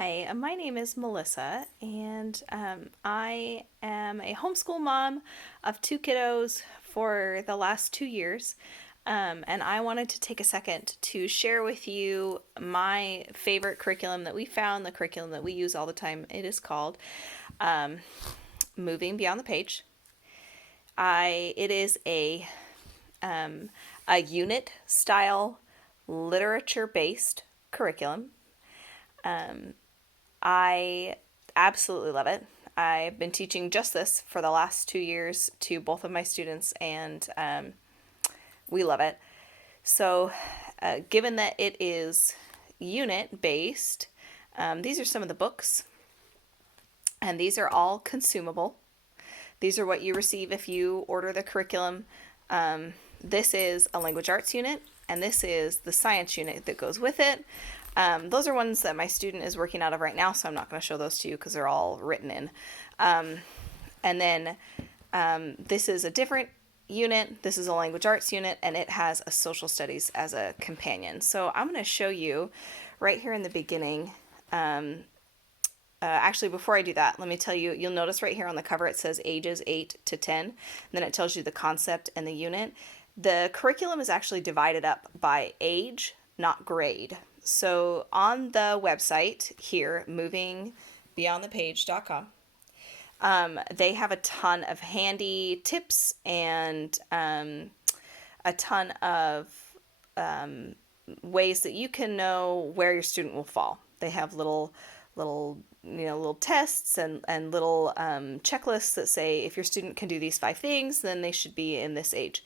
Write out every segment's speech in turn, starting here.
Hi, my name is Melissa, and I am a homeschool mom of two kiddos for the last 2 years. And I wanted to take a second to share with you my favorite curriculum that we found, the curriculum that we use all the time. It is called Moving Beyond the Page. It is a unit style literature based curriculum. I absolutely love it. I've been teaching just this for the last 2 years to both of my students, and we love it. So, given that it is unit based, these are some of the books, and these are all consumable. These are what you receive if you order the curriculum. This is a language arts unit, and this is the science unit that goes with it. Those are ones that my student is working out of right now, so I'm not going to show those to you because they're all written in. And then this is a different unit. This is a language arts unit, and it has a social studies as a companion. So I'm going to show you right here in the beginning. Actually, before I do that, let me tell you, you'll notice right here on the cover it says ages 8 to 10. And then it tells you the concept and the unit. The curriculum is actually divided up by age, not grade. So on the website here, movingbeyondthepage.com, they have a ton of handy tips and a ton of ways that you can know where your student will fall. They have little tests and little checklists that say if your student can do these 5 things, then they should be in this age.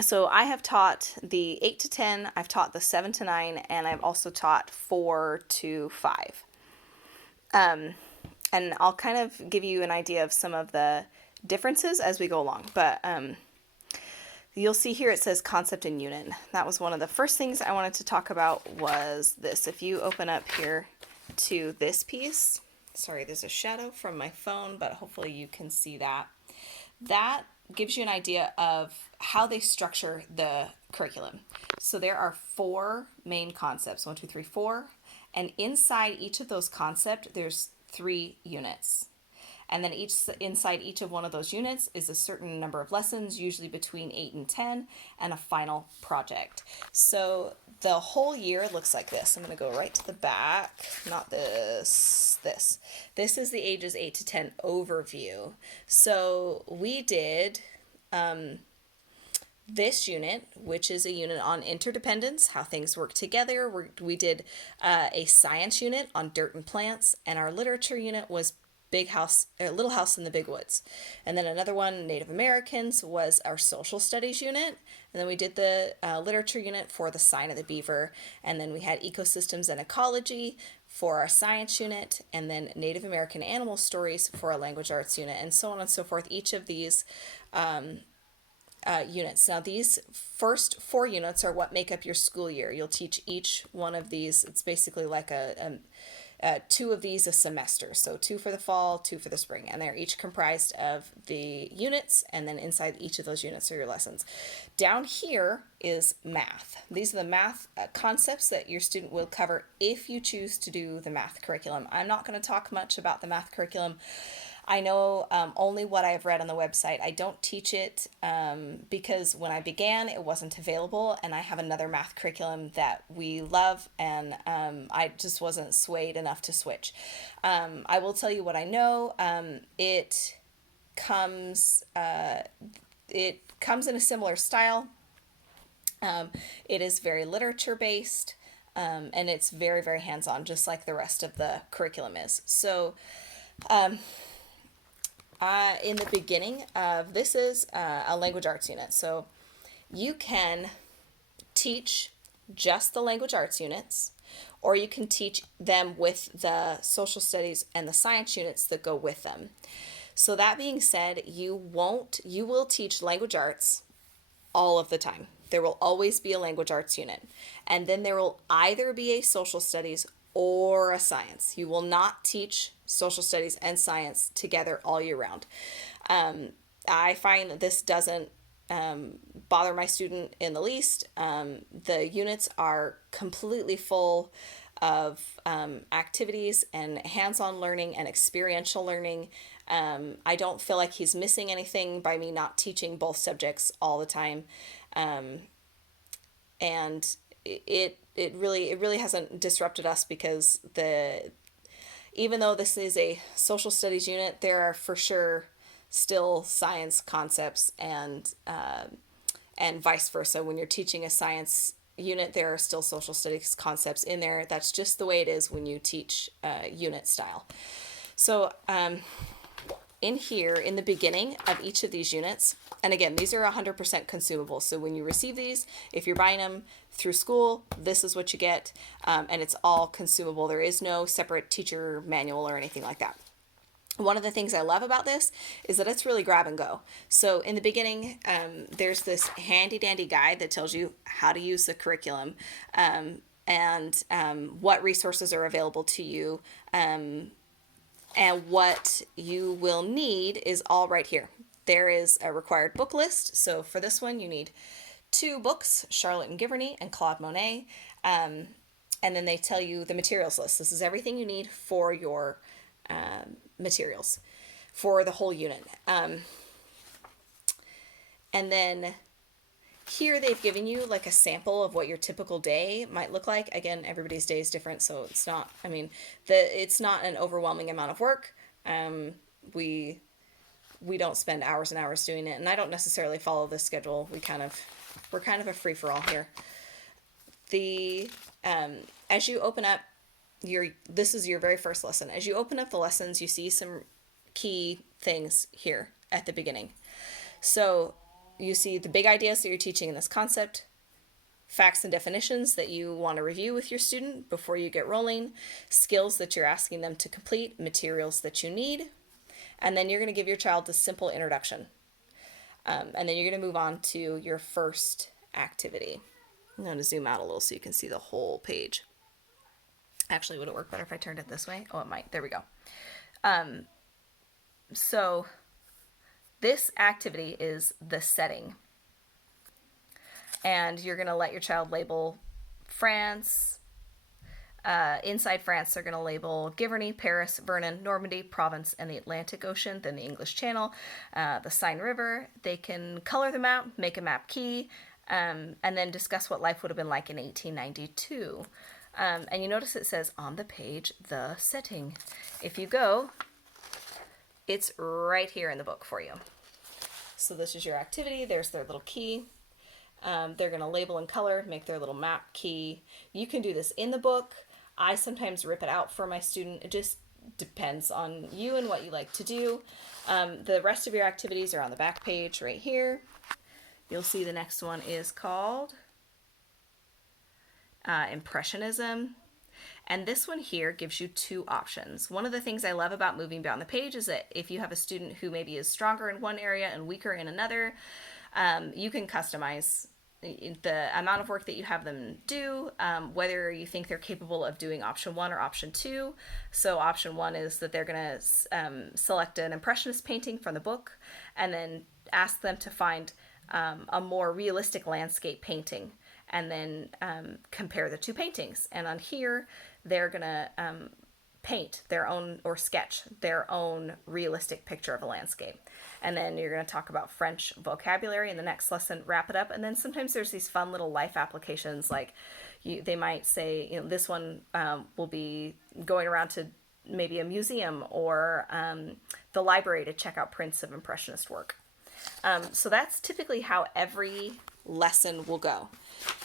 So I have taught the 8 to 10, I've taught the 7 to 9, and I've also taught 4 to 5. And I'll kind of give you an idea of some of the differences as we go along. But you'll see here it says concept and unit. That was one of the first things I wanted to talk about was this. If you open up here to this piece, sorry, there's a shadow from my phone, but hopefully you can see that. That gives you an idea of how they structure the curriculum. So there are 4 main concepts, 1, 2, 3, 4, and inside each of those concepts, there's 3 units. And then inside each of one of those units is a certain number of lessons, usually between 8 and 10, and a final project. So the whole year looks like this. I'm going to go right to the back, not this, this. This is the ages 8 to 10 overview. So we did this unit, which is a unit on interdependence, how things work together. We did a science unit on dirt and plants, and our literature unit was Little House in the Big Woods. And then another one, Native Americans, was our social studies unit. And then we did the literature unit for the Sign of the Beaver. And then we had ecosystems and ecology for our science unit, and then Native American animal stories for our language arts unit, and so on and so forth. Each of these units. Now, these first 4 units are what make up your school year. You'll teach each one of these. It's basically like 2 of these a semester. So 2 for the fall, 2 for the spring. And they're each comprised of the units, and then inside each of those units are your lessons. Down here is math. These are the math concepts that your student will cover if you choose to do the math curriculum. I'm not going to talk much about the math curriculum. I know only what I've read on the website. I don't teach it because when I began, it wasn't available, and I have another math curriculum that we love, and I just wasn't swayed enough to switch. I will tell you what I know. It comes in a similar style. It is very literature based, and it's very, very hands-on, just like the rest of the curriculum is. So in the beginning of this is a language arts unit. So you can teach just the language arts units, or you can teach them with the social studies and the science units that go with them. So that being said, you will teach language arts all of the time. There will always be a language arts unit. And then there will either be a social studies or a science. You will not teach social studies and science together all year round. I find that this doesn't bother my student in the least. The units are completely full of activities and hands-on learning and experiential learning. I don't feel like he's missing anything by me not teaching both subjects all the time. And it really hasn't disrupted us, because even though this is a social studies unit, there are for sure still science concepts, and vice versa. When you're teaching a science unit, there are still social studies concepts in there. That's just the way it is when you teach unit style. So in here, in the beginning of each of these units, and again, these are 100% consumable. So when you receive these, if you're buying them through school, this is what you get, and it's all consumable. There is no separate teacher manual or anything like that. One of the things I love about this is that it's really grab and go. So in the beginning, there's this handy dandy guide that tells you how to use the curriculum, and what resources are available to you, and what you will need is all right here. There is a required book list. So for this one, you need 2 books, Charlotte and Giverny and Claude Monet. And then they tell you the materials list. This is everything you need for your materials for the whole unit. And then here they've given you like a sample of what your typical day might look like. Again, everybody's day is different, so it's not, it's not an overwhelming amount of work. We don't spend hours and hours doing it, and I don't necessarily follow this schedule. We're kind of a free-for-all here. As you open up this is your very first lesson. As you open up the lessons, you see some key things here at the beginning. So you see the big ideas that you're teaching in this concept, facts and definitions that you want to review with your student before you get rolling, skills that you're asking them to complete, materials that you need, and then you're going to give your child a simple introduction. And then you're going to move on to your first activity. I'm going to zoom out a little so you can see the whole page. Actually, would it work better if I turned it this way? Oh, it might. There we go. So this activity is the setting. And you're going to let your child label France. Inside France, they're going to label Giverny, Paris, Vernon, Normandy, Provence, and the Atlantic Ocean, then the English Channel, the Seine River. They can color the map, make a map key, and then discuss what life would have been like in 1892. And you notice it says on the page, the setting. If you go, it's right here in the book for you. So this is your activity. There's their little key. They're going to label and color, make their little map key. You can do this in the book. I sometimes rip it out for my student. It just depends on you and what you like to do. The rest of your activities are on the back page right here. You'll see the next one is called Impressionism. And this one here gives you 2 options. One of the things I love about moving beyond the page is that if you have a student who maybe is stronger in one area and weaker in another, you can customize the amount of work that you have them do, whether you think they're capable of doing option 1 or option 2. So option 1 is that they're going to select an impressionist painting from the book and then ask them to find a more realistic landscape painting, and then compare the 2 paintings. And on here, they're going to paint their own or sketch their own realistic picture of a landscape. And then you're going to talk about French vocabulary in the next lesson, wrap it up. And then sometimes there's these fun little life applications, like they might say, this one will be going around to maybe a museum or the library to check out prints of Impressionist work. So that's typically how every lesson will go.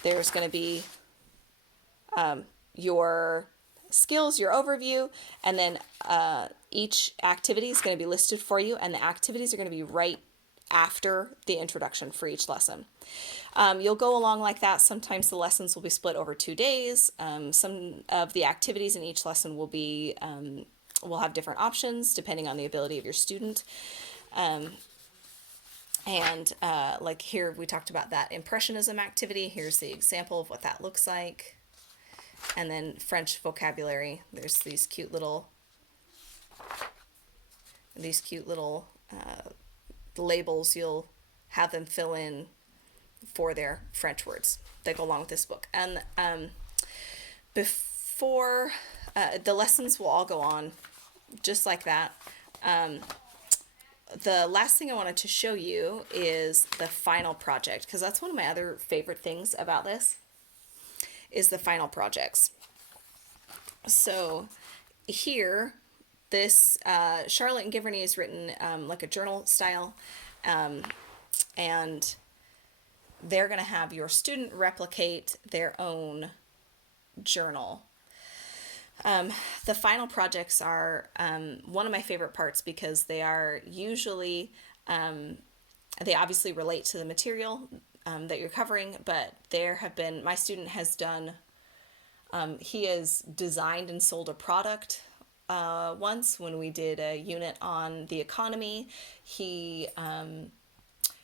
There's going to be your skills, your overview, and then each activity is going to be listed for you, and the activities are going to be right after the introduction for each lesson. You'll go along like that. Sometimes the lessons will be split over 2 days. Some of the activities in each lesson will be will have different options depending on the ability of your student. Like here, we talked about that Impressionism activity. Here's the example of what that looks like. And then French vocabulary. There's these cute little labels you'll have them fill in for their French words that go along with this book. And before the lessons will all go on just like that. The last thing I wanted to show you is the final project, because that's one of my other favorite things about this is the final projects. So here, this Charlotte and Giverny is written like a journal style, and they're going to have your student replicate their own journal. The final projects are one of my favorite parts because they are usually, they obviously relate to the material that you're covering, but my student has done, he has designed and sold a product once when we did a unit on the economy. He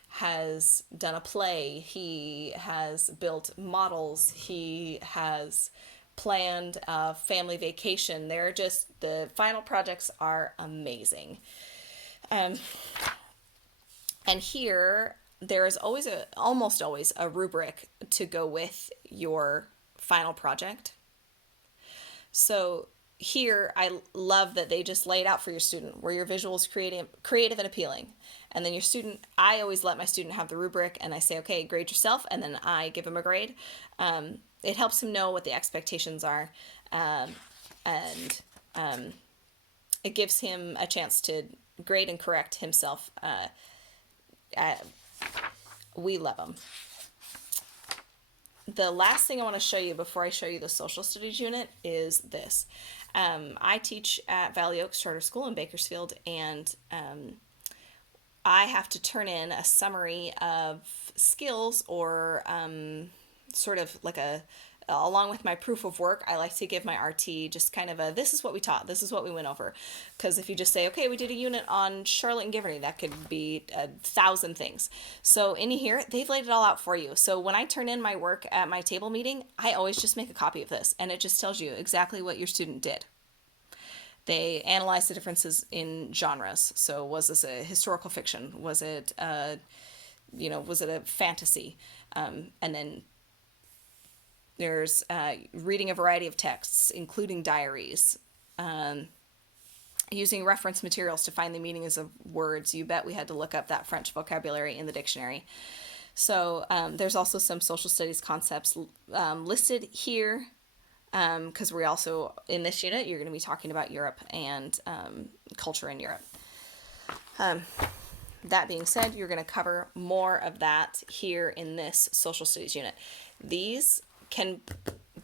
has done a play. He has built models. He has planned a family vacation. The final projects are amazing. And here there is almost always a rubric to go with your final project. So here I love that they just lay it out for your student where your visual is creative and appealing. And then your student, I always let my student have the rubric and I say, okay, grade yourself, and then I give them a grade. It helps him know what the expectations are, and it gives him a chance to grade and correct himself. We love them. The last thing I want to show you before I show you the social studies unit is this. I teach at Valley Oaks Charter School in Bakersfield, and I have to turn in a summary of skills or sort of like along with my proof of work. I like to give my RT just kind of this is what we taught, this is what we went over. Because if you just say, okay, we did a unit on Charlotte and Giverny, that could be 1,000 things. So in here, they've laid it all out for you. So when I turn in my work at my table meeting, I always just make a copy of this, and it just tells you exactly what your student did. They analyze the differences in genres. So was this a historical fiction? Was it was it a fantasy? And then there's reading a variety of texts, including diaries, using reference materials to find the meanings of words. You bet we had to look up that French vocabulary in the dictionary. So there's also some social studies concepts listed here, because we also, in this unit, you're going to be talking about Europe and culture in Europe. That being said, you're going to cover more of that here in this social studies unit. These can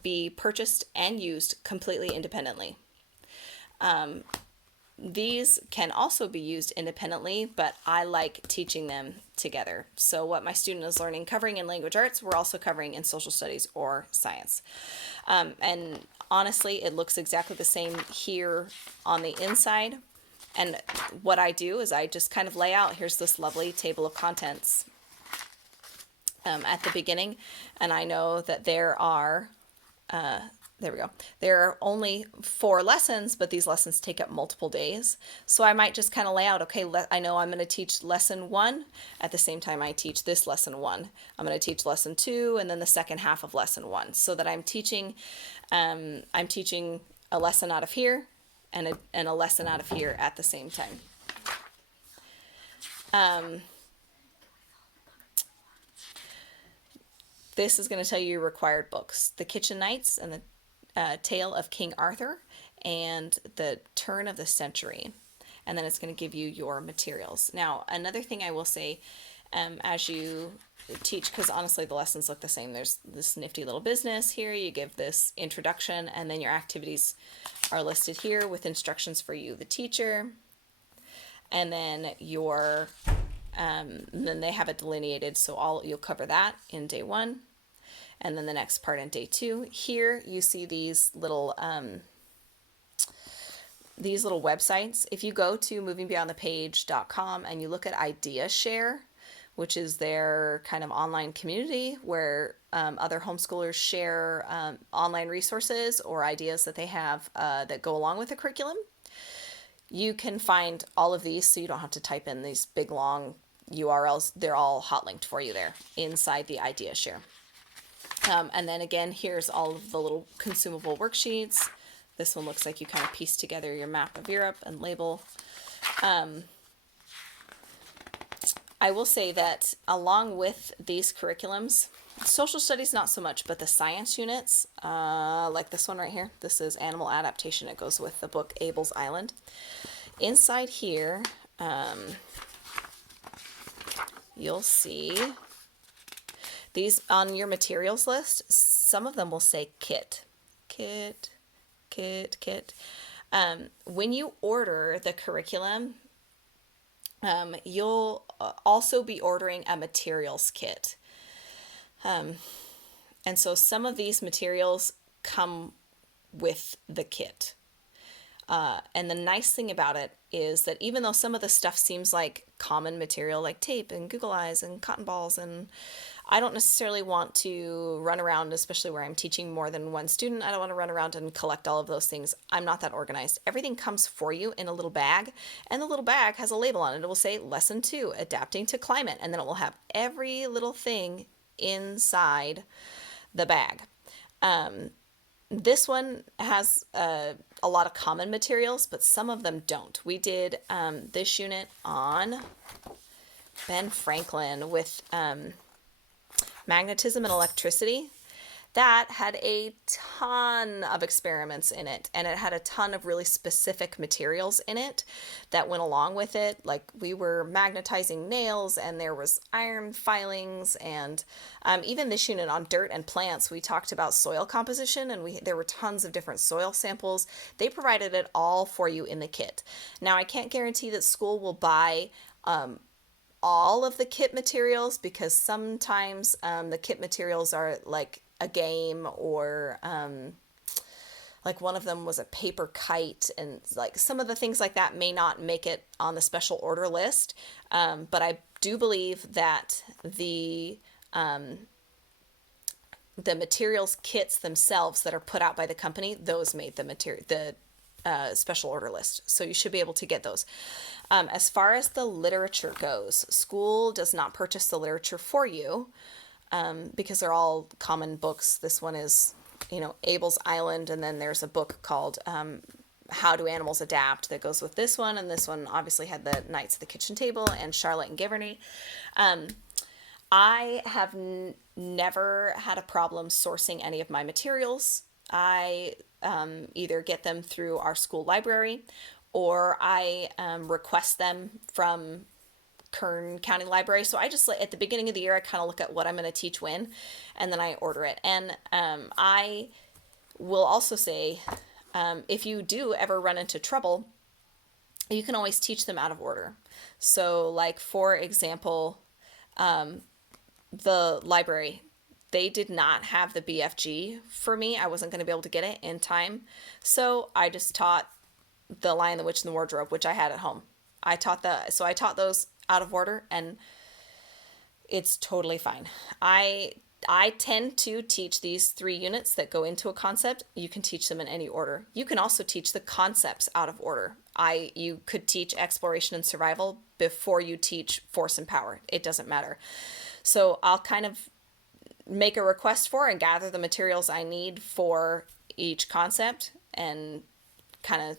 be purchased and used completely independently. These can also be used independently, but I like teaching them together. So what my student is learning, covering in language arts, we're also covering in social studies or science. And honestly, it looks exactly the same here on the inside. And what I do is I just kind of lay out, here's this lovely table of contents at the beginning. And I know that there are, there we go. There are only 4 lessons, but these lessons take up multiple days. So I might just kind of lay out, okay, I know I'm going to teach lesson 1 at the same time I teach this lesson 1. I'm going to teach lesson 2 and then the second half of lesson 1, so that I'm teaching a lesson out of here and a lesson out of here at the same time. This is going to tell you your required books: The Kitchen Knights and the Tale of King Arthur and The Turn of the Century. And then it's going to give you your materials. Now, another thing I will say, as you teach, because honestly the lessons look the same. There's this nifty little business here. You give this introduction, and then your activities are listed here with instructions for you, the teacher. And then then they have it delineated, so you'll cover that in day 1. And then the next part in day 2. Here you see these little websites. If you go to movingbeyondthepage.com and you look at IdeaShare, which is their kind of online community where other homeschoolers share online resources or ideas that they have that go along with the curriculum, you can find all of these, so you don't have to type in these big long URLs, they're all hot linked for you there inside the idea share. And then again, here's all of the little consumable worksheets. This one looks like you kind of piece together your map of Europe and label. I will say that along with these curriculums, social studies not so much, but the science units, like this one right here, this is animal adaptation. It goes with the book Abel's Island. Inside here, you'll see these on your materials list. Some of them will say kit. When you order the curriculum, you'll also be ordering a materials kit. And so some of these materials come with the kit. And the nice thing about it is that even though some of the stuff seems like common material, like tape and Google Eyes and cotton balls, and I don't necessarily want to run around, especially where I'm teaching more than one student, I don't want to run around and collect all of those things. I'm not that organized. Everything comes for you in a little bag, and the little bag has a label on it. It will say Lesson 2, Adapting to Climate, and then it will have every little thing inside the bag. This one has a lot of common materials, but some of them don't. We did this unit on Ben Franklin with magnetism and electricity. That had a ton of experiments in it, and it had a ton of really specific materials in it that went along with it. Like we were magnetizing nails, and there was iron filings, and even this unit on dirt and plants, we talked about soil composition, and there were tons of different soil samples. They provided it all for you in the kit. Now, I can't guarantee that school will buy all of the kit materials, because sometimes the kit materials are like a game, or like one of them was a paper kite, and like some of the things like that may not make it on the special order list. But I do believe that the materials kits themselves that are put out by the company, those made the special order list. So you should be able to get those. As far as the literature goes, school does not purchase the literature for you, because they're all common books. This one is, Abel's Island, and then there's a book called How Do Animals Adapt that goes with this one, and this one obviously had the Knights of the Kitchen Table and Charlotte and Giverny. I have never had a problem sourcing any of my materials. I either get them through our school library, or I request them from Kern County Library. So I just, at the beginning of the year, I kind of look at what I'm going to teach when, and then I order it. And I will also say, if you do ever run into trouble, you can always teach them out of order. So like, for example, the library, they did not have the BFG for me. I wasn't going to be able to get it in time. So I just taught The Lion, the Witch, and the Wardrobe, which I had at home. I taught those out of order, and it's totally fine. I tend to teach these 3 units that go into a concept. You can teach them in any order. You can also teach the concepts out of order. You could teach exploration and survival before you teach force and power. It doesn't matter. So I'll kind of make a request for and gather the materials I need for each concept, and kind of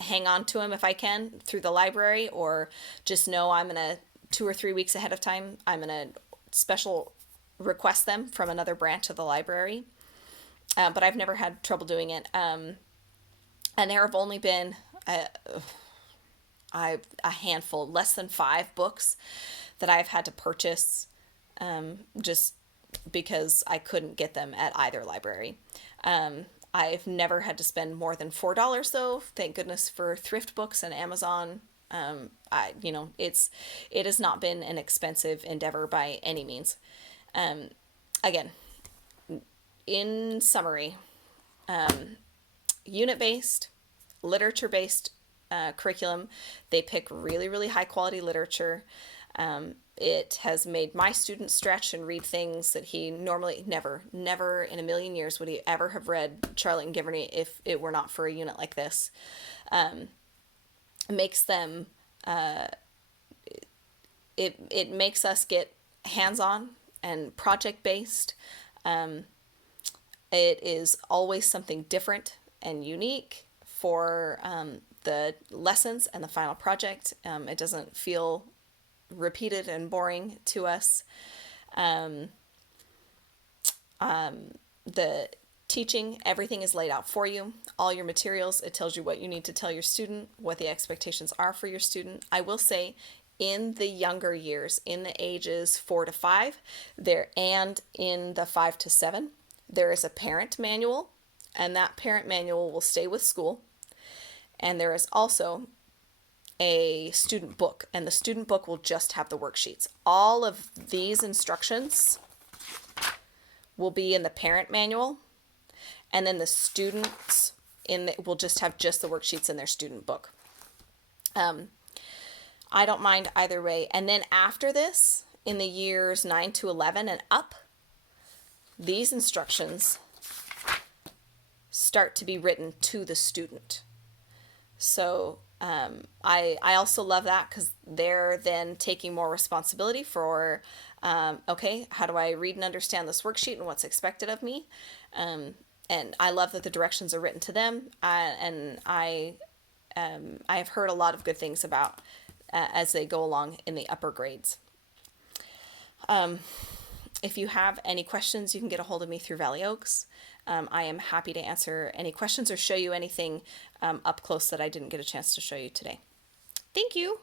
hang on to them if I can through the library, or just know I'm going to 2 or 3 weeks ahead of time, I'm going to special request them from another branch of the library. But I've never had trouble doing it. And there have only been a handful, less than 5 books that I've had to purchase just because I couldn't get them at either library. I've never had to spend more than $4 though. Thank goodness for thrift books and Amazon. It has not been an expensive endeavor by any means. Again, in summary, unit-based, literature-based curriculum. They pick really, really high quality literature. It has made my students stretch and read things that he normally never in a million years would he ever have read Charlotte and Giverny if it were not for a unit like this. it makes us get hands-on and project-based. It is always something different and unique for the lessons and the final project. It doesn't feel repeated and boring to us. The teaching, everything is laid out for you. All your materials, it tells you what you need to tell your student, what the expectations are for your student. I will say, in the younger years, in the ages 4 to 5, and in the 5 to 7, there is a parent manual, and that parent manual will stay with school. And there is also a student book, and the student book will just have the worksheets. All of these instructions will be in the parent manual, and then the students will just have just the worksheets in their student book. I don't mind either way. And then after this, in the years 9 to 11 and up, these instructions start to be written to the student. So I also love that, because they're then taking more responsibility for, okay, how do I read and understand this worksheet and what's expected of me? And I love that the directions are written to them. And I have heard a lot of good things about as they go along in the upper grades. If you have any questions, you can get a hold of me through Valley Oaks. I am happy to answer any questions or show you anything up close that I didn't get a chance to show you today. Thank you.